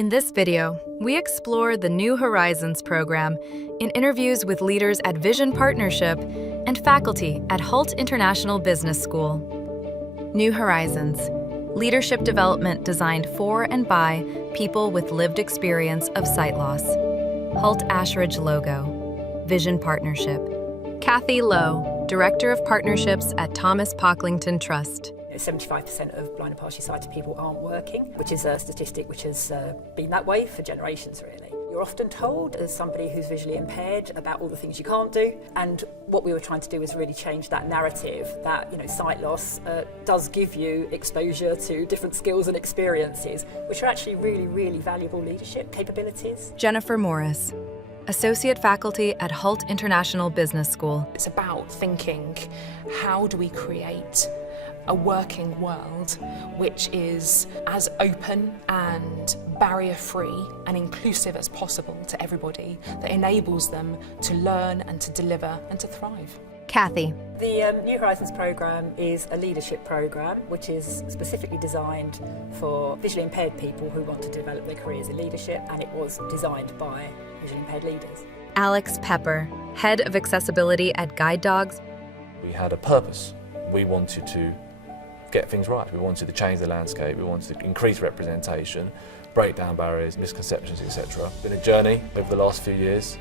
In this video, we explore the New Horizons program in interviews with leaders at Vision Partnership and faculty at Hult International Business School. New Horizons, leadership development designed for and by people with lived experience of sight loss. Hult Ashridge logo, Vision Partnership. Kathy Lowe, Director of Partnerships at Thomas Pocklington Trust. 75% of blind and partially sighted people aren't working, which is a statistic which has been that way for generations, really. You're often told, as somebody who's visually impaired, about all the things you can't do, and what we were trying to do is really change that narrative that, sight loss does give you exposure to different skills and experiences, which are actually really, really valuable leadership capabilities. Jennifer Morris, Associate Faculty at Hult International Business School. It's about thinking, how do we create a working world which is as open and barrier-free and inclusive as possible to everybody, that enables them to learn and to deliver and to thrive. Kathy. The New Horizons programme is a leadership programme which is specifically designed for visually impaired people who want to develop their careers in leadership, and it was designed by visually impaired leaders. Alex Pepper, Head of Accessibility at Guide Dogs. We had a purpose. We wanted to get things right. We wanted to change the landscape. We wanted to increase representation, break down barriers, misconceptions, etc. It's been a journey over the last few years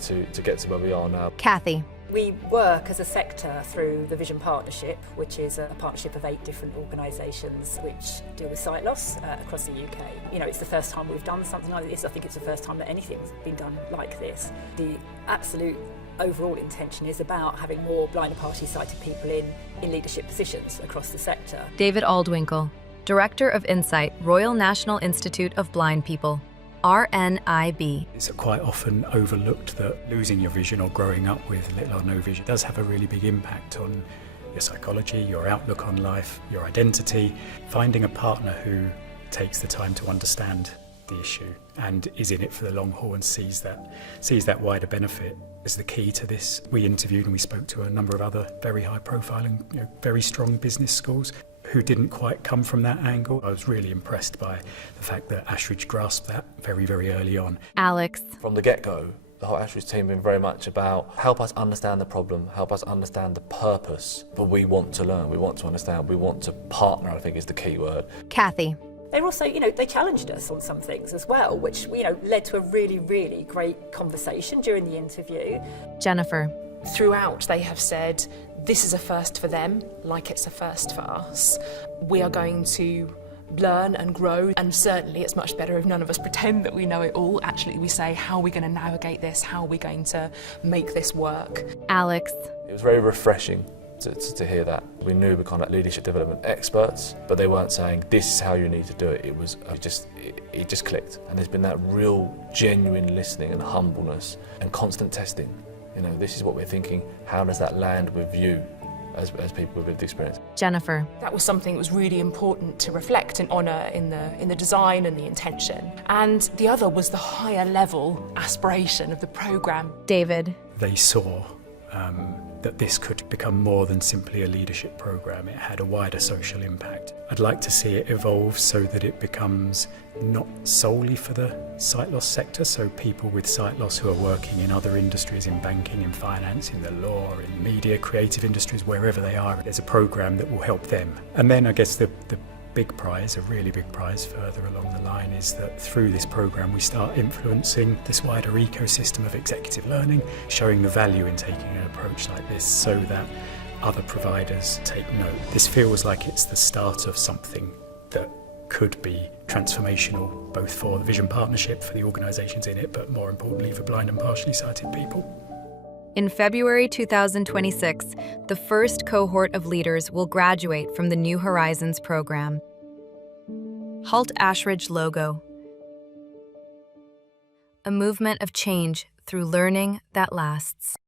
to get to where we are now. Kathy. We work as a sector through the Vision Partnership, which is a partnership of 8 different organisations which deal with sight loss across the UK. It's the first time we've done something like this. I think it's the first time that anything's been done like this. The absolute overall intention is about having more blind and partially sighted people in leadership positions across the sector. David Aldwinkle, Director of Insight, Royal National Institute of Blind People, RNIB. It's quite often overlooked that losing your vision or growing up with little or no vision does have a really big impact on your psychology, your outlook on life, your identity. Finding a partner who takes the time to understand the issue and is in it for the long haul and sees that wider benefit is the key to this. We interviewed and we spoke to a number of other very high profile and very strong business schools who didn't quite come from that angle. I was really impressed by the fact that Ashridge grasped that very, very early on. Alex. From the get-go, the whole Ashridge team have been very much about help us understand the problem, help us understand the purpose, but we want to learn, we want to understand, we want to partner, I think is the key word. Kathy. They also, they challenged us on some things as well, which, led to a really, really great conversation during the interview. Jennifer. Throughout, they have said, this is a first for them, like it's a first for us. We are going to learn and grow, and certainly it's much better if none of us pretend that we know it all. Actually, we say, how are we going to navigate this? How are we going to make this work? Alex. It was very refreshing to hear that. We knew we were kind of leadership development experts, but they weren't saying, this is how you need to do it. It just clicked. And there's been that real, genuine listening and humbleness and constant testing. This is what we're thinking. How does that land with you as people with lived experience? Jennifer. That was something that was really important to reflect and honour in the design and the intention. And the other was the higher level aspiration of the programme. David. They saw that this could become more than simply a leadership programme. It had a wider social impact. I'd like to see it evolve so that it becomes not solely for the sight loss sector, so people with sight loss who are working in other industries, in banking, in finance, in the law, in media, creative industries, wherever they are, there's a programme that will help them. And then I guess the big prize, a really big prize further along the line, is that through this programme we start influencing this wider ecosystem of executive learning, showing the value in taking an approach like this so that other providers take note. This feels like it's the start of something that could be transformational, both for the Vision Partnership, for the organisations in it, but more importantly for blind and partially sighted people. In February 2026, the first cohort of leaders will graduate from the New Horizons program. Hult Ashridge logo. A movement of change through learning that lasts.